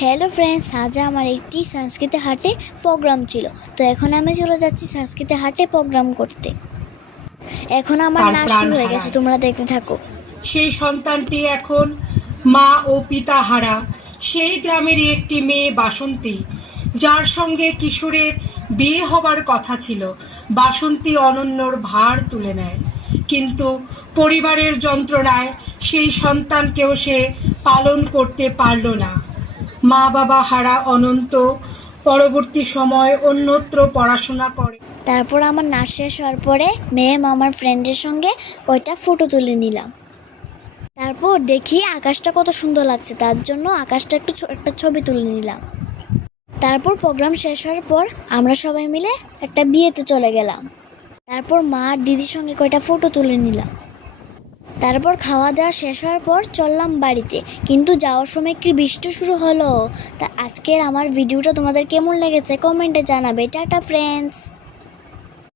Hello friends, আজ আমার একটি সংস্কৃতি হাটে প্রোগ্রাম ছিল। তো এখন আমি চলে যাচ্ছি সংস্কৃতি হাটে প্রোগ্রাম করতে। এখন আমার তার নাচ প্রাণ শুরু হয়ে গেছে, হারায়। তোমরা দেখতে থাকো। সেই সন্তানটি এখন মা ও পিতা হারা। সেই গ্রামেরই একটি মেয়ে বাসন্তী, যার সঙ্গে কিশোরের বিয়ে হবার কথা ছিল। বাসন্তী অনন্যর ভার তুলে নেয়, কিন্তু পরিবারের যন্ত্রণায় সেই সন্তানকেও সে পালন করতে পারল না। মা বাবা হারা অনন্ত পরবর্তী সময় অন্যত্র পড়াশোনা করে। তারপর আমার নাচ শেষ হওয়ার পরে ম্যাম আমার ফ্রেন্ডের সঙ্গে কয়টা ফটো তুলে নিলাম। তারপর দেখি আকাশটা কত সুন্দর লাগছে, তার জন্য আকাশটা একটা ছবি তুলে নিলাম। তারপর প্রোগ্রাম শেষ হওয়ার পর আমরা সবাই মিলে একটা বিয়েতে চলে গেলাম। তারপর মা আর দিদির সঙ্গে কয়টা ফটো তুলে নিলাম। তারপর খাওয়া দাওয়া শেষ হওয়ার পর চললাম বাড়িতে, কিন্তু যাওয়ার সময় একটি বৃষ্টি শুরু হলো। তা আজকের আমার ভিডিওটা তোমাদের কেমন লেগেছে কমেন্টে জানাবে। Tata friends.